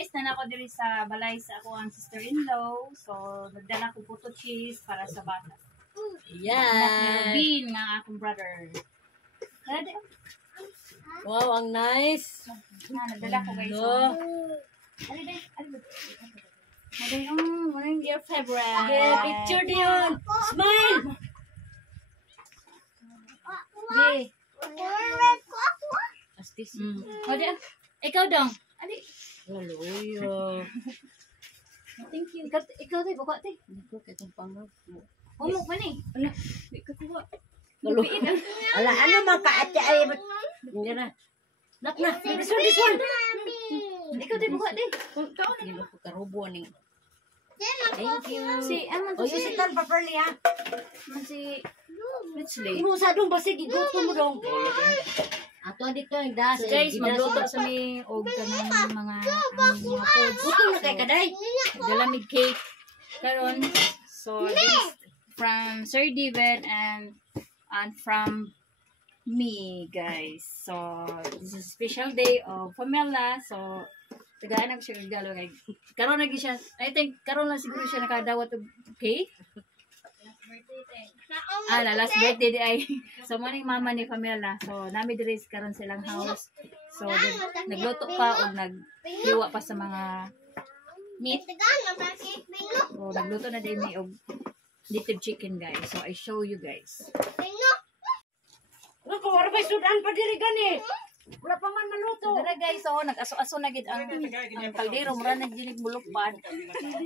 guys, nanako diri sa balay sa ako ang sister-in-law. So, nagdala ko puto cheese para sa bata. Yan. Bean nga akong brother. Ready? Wow, ang nice. Nagdala ko guys. No. What is your favorite? Yeah, picture din. Smile. Yeah. Astis. Ikaw dong. Ali. Hallelujah. Thank you. Ikaw tayo, buka tayo. Hindi ko kitang pangag. Umok pa ni. Ala. Hindi ko kuha. Ala, ano mga kaate ay. Hindi na. Nak na. This one. Ikaw tayo, buka tayo. Hindi ko karubo ni. Thank you. Si, O, yung si Tan Paperly, ha? si, Richley. Imo sa dong basig, iguto mo dong. Ato dito ang das. So guys, magluto sa mi og kanang mga foods. Gusto na kay kaday. Galamig cake karon. So this from Sir David and from me, guys. So this is a special day of Pamela. So tagaan ako siya regalo kay karon lagi siya. I think karon lang siguro siya nakadawat og cake. Last birthday di ay. So maning mama ni Pamela. So nami diri karon silang house. So nagluto pa o naghiwa pa sa mga meat. So nagluto na din mi og native chicken, guys. So I show you guys. Ano ko wala ba sudan pa diri gani? Wala pa man maluto. Dara guys, so nag-aso-aso na gid ang kaldero, mura na ginig bulukpan.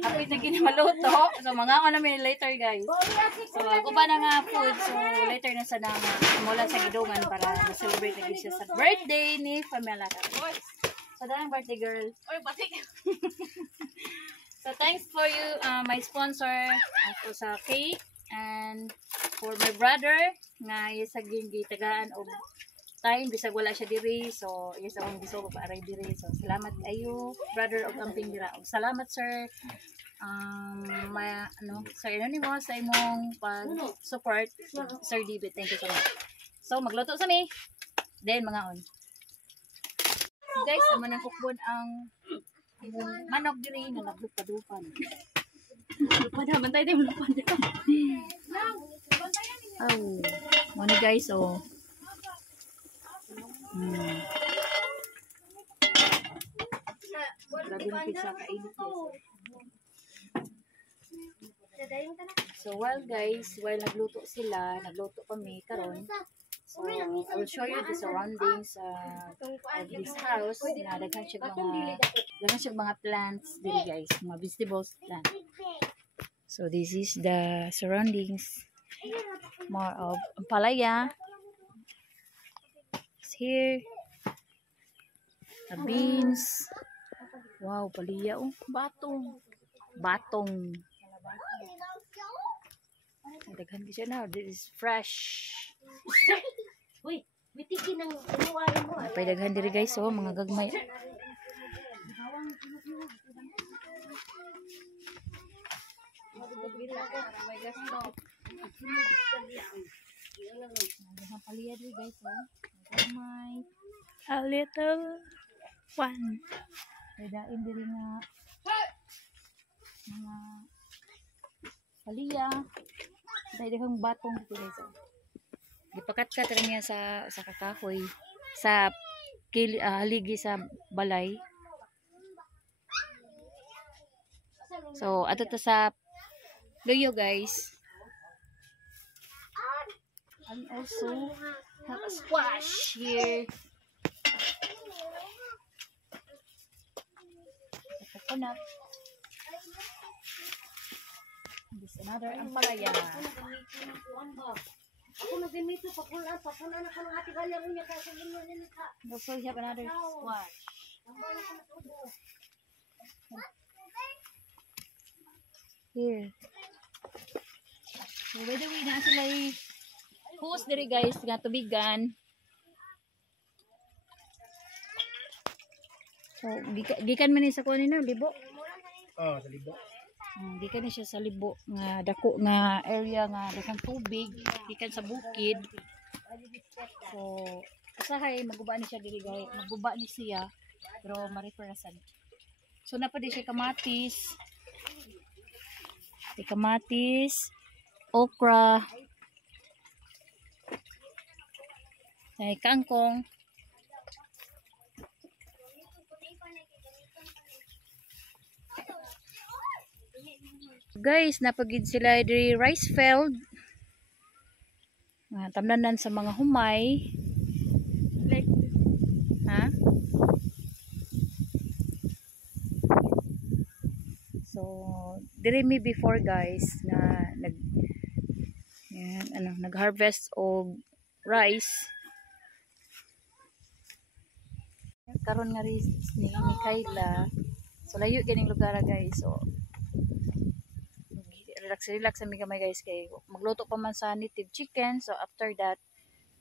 Kapit na gini maluto. So mga ako namin later, guys. So ako pa na nga food. So later na sa nang mula sa gidungan para ma-celebrate na siya sa birthday ni Pamela. So darang birthday girl. Oy, batik. So thanks for you my sponsor ako sa cake and for my brother nga isa gitagaan og time bisag wala siya diri, so yes akong gusto ko paaray diri. So salamat kayo brother og amping dira. Og salamat sir Sir Anonymous sa imong pag-support. Sir David, thank you so much. So magluto sa mi then mga on guys, amo nang kukbon ang manok diri na nagdupa-dupan. Lupad ha, bantay tayo lupad. Oh, money guys, oh. Grabe yung pizza kainit guys. So while nagluto sila, nagluto kami karon. So I will show you the surroundings of this house. Na daghan siya mga plants diri guys, mga vegetables plant. So this is the surroundings. More of palaya. Here the beans. Wow, palaya, oh, batong daghan siya na. This is fresh. Uy, bitiki nang inuwain mo. Pay daghan diri guys, oh, mga gagmay. Palaya diri guys, oh. A little one. Pwedaan diri nga mga palaya. Dahil kang batong dito guys. Gipakat-kat rin niya sa kakahoy. Sa haligi sa balay. So, ato to sa luyo guys. And also have a squash here. Coconut. This another ampalaya. Ako nagimito papunan na kanang ati galya mo niya kasi mo ni ka. Also we have another squash. Here. So by the way, na sila hose diri guys nga tubigan. So gikan man ni sa kunin no libo. Oh, sa libo. Gikan ni siya sa libo nga dako nga area nga daghang tubig, gikan sa bukid. So usahay maguba ni siya diri guys, maguba ni siya pero ma-refer na sad. So na pa di siya kamatis. May kamatis, okra, may kangkong. Guys, napagid sila di rice field. Tamdanan sa mga humay. Ha? So, diri mi before guys na nag-harvest og rice. Karon nga rin ni Kayla. So, layo ganing lugar guys. So, relax sa gamay guys kay magluto pa man sa native chicken. So after that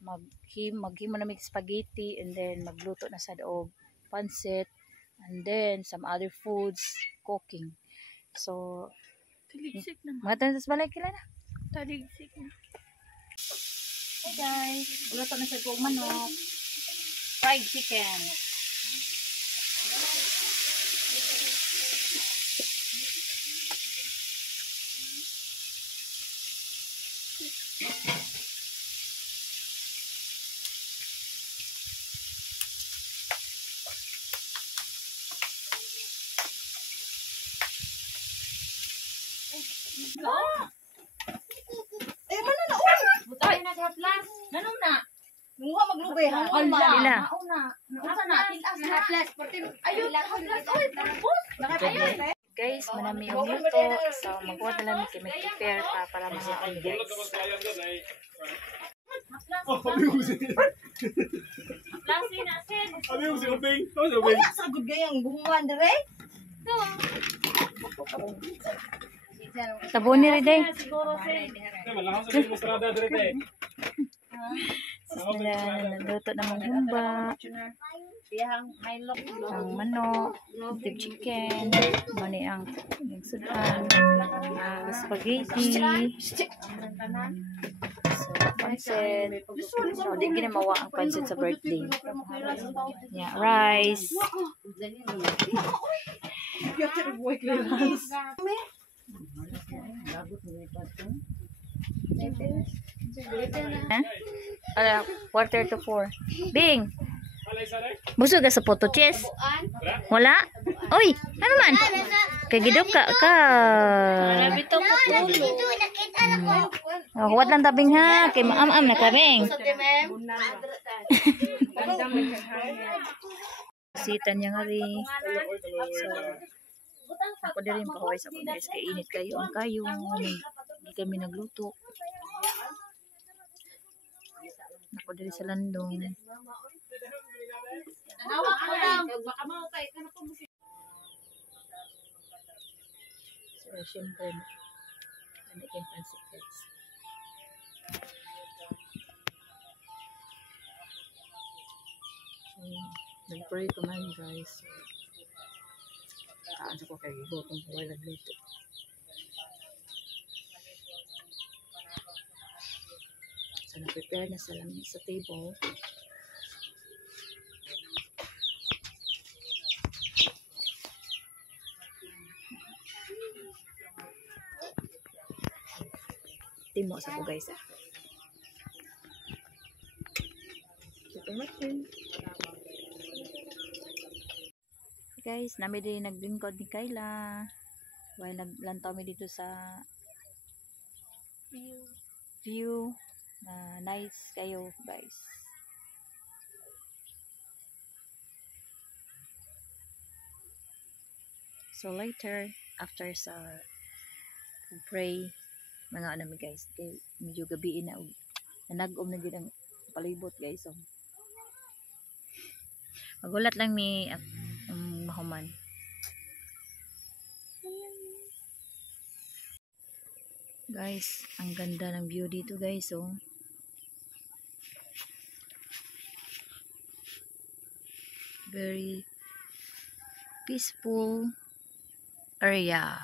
maghimo na mig spaghetti and then magluto na sa daog pancit and then some other foods cooking. So mga tanas balay kila na. Taligsik na. Hey guys, luto na sa daog manok. Fried chicken. Mana na oy? Butay na sa haplas. Nanong na? Munga maglubay ha. Ila. Nasa na tilas na haplas. Ayun, haplas oy. Ayun. Guys, manami yung luto. So, magkuha na lang kami prepare para mga guys. Lasin, asin. Abi mo si Uping. Ano si Uping? Wala sagod gayang guhuman dire. Sabon ni Riday. Malahas sa mostrada dire. Naluto na mong humba. Ang manok, native chicken, mani ang sudan, spaghetti, so pancit. So, di ginawa ang pancit sa birthday. Yeah, rice. Quarter to 4. Bing! Busog ka sa photo chess? Wala? Oy, ano man? Kagidok ka. Huwag lang tabing ha. Kay maam-am na kabing. Sitan niya nga rin. So, ako din rin pakawais ako guys. Kay init kayo ang kayo. Hindi kami nagluto. Ako din sa landong. So, syempre, hindi kayong pancit guys. So, nag-pray ko man guys. Kaan sa ko kayo kung wala nagluto. So, na-prepare na sa lamig sa table. Timo sa ko guys ah. Guys, nami din naglingkod ni Kayla. While naglantaw mi dito sa view na nice kayo guys. So later after sa pray mga ano mi guys, kay medyo gabi na nag-om na gid ang palibot guys. So magulat lang mi mahuman. Guys, ang ganda ng view dito guys. So very peaceful area.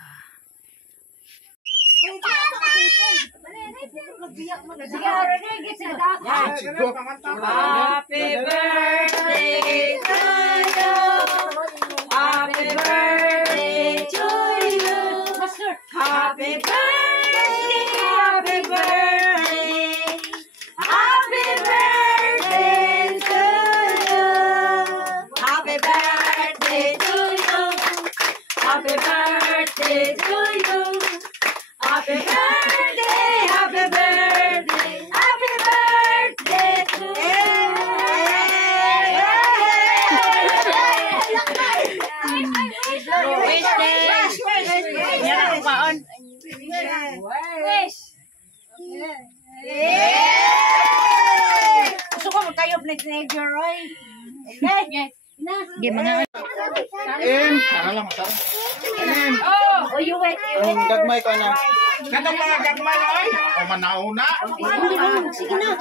Happy birthday to you. Happy birthday. Happy birthday, happy birthday, happy birthday to you. Happy birthday to you. Happy birthday to you. Happy birthday, happy birthday, happy birthday to you. Wish day. Yan ako kaon. Wish. Gusto ko magkayop na teenager, Roy. Okay. Gi mga Sana lang, sana. Oh, you wait. Ang gagmay ko na. Kanang mga gagmay ay. Ako man nauna. Sige na.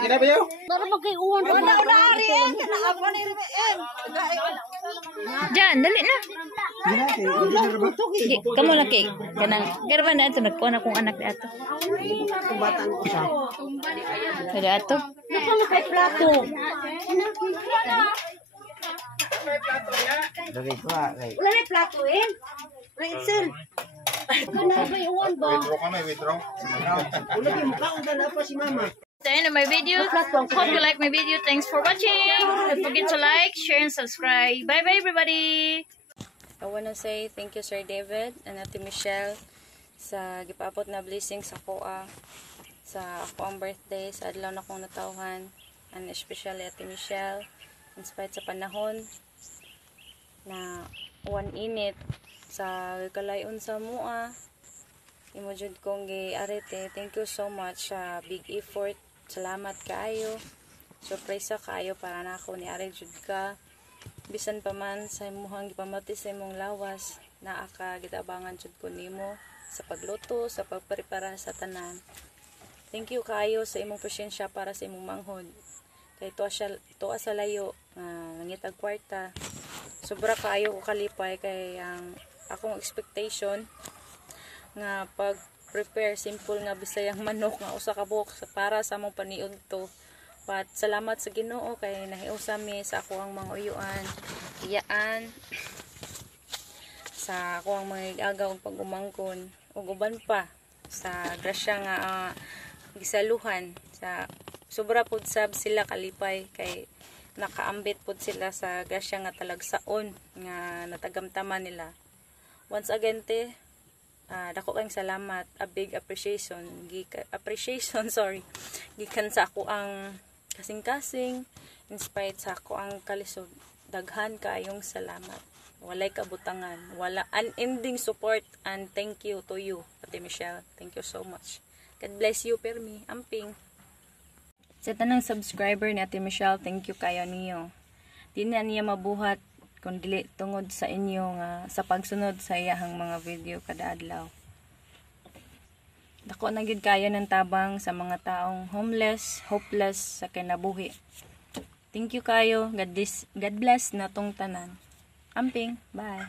Sila ba yun? Una ari. Ako ni Rim. Diyan, dali na. Kamu na kay kanang garba na ato nagkuha na kong anak ni ato. Kada ato. Napang kay plato. Dari ko ah. Wala na plato eh. Rachel. Withdraw kami, withdraw. The end of my video. Hope you like my video. Thanks for watching. Don't forget to like, share, and subscribe. Bye bye everybody. I wanna say thank you Sir David and Ate Michelle sa gipaabot na blessing sa koa sa ako ang birthday sa adlaw na kong natawhan, and especially Ate Michelle in spite sa panahon na one init sa kalayon sa mua imo jud kong giarete. Thank you so much sa big effort. Salamat kaayo, surprise kaayo para nako ni are jud ka bisan pa man sa imuhang gipamati sa imong lawas naa ka gitabangan jud ko nimo sa pagluto, sa pagprepara sa tanan. Thank you kaayo sa imong pasyensya para sa imong manghod kay tuwa sa layo nangitag kwarta. Sobra kaayo ko kalipay kay ang akong expectation nga pag prepare simple nga bisayang manok nga usa ka buok para sa among paniud to. But salamat sa Ginoo kay nahiusa mi sa ako ang mga uyuan, iyaan sa ako ang mga agaw pag-umangkon ug uban pa sa grasya nga gisaluhan sa sobra pud sab sila kalipay kay nakaambit pud sila sa grasya nga talagsaon nga natagamtaman nila. Once again te dako kayong salamat, a big appreciation gikan sa ako ang kasing-kasing in spite sa ako ang kalisod. Daghan kayong salamat, walay kabutangan, wala unending support, and thank you to you Ate Michelle. Thank you so much. God bless you Permi amping. Sa tanang subscriber ni Ate Michelle, thank you kayo niyo. Di na niya mabuhat kung dili tungod sa inyo nga sa pagsunod sa iyahang mga video kada adlaw. Dako na gid kayo ng tabang sa mga taong homeless, hopeless sa kinabuhi. Thank you kayo. God bless natong tanan. Amping. Bye.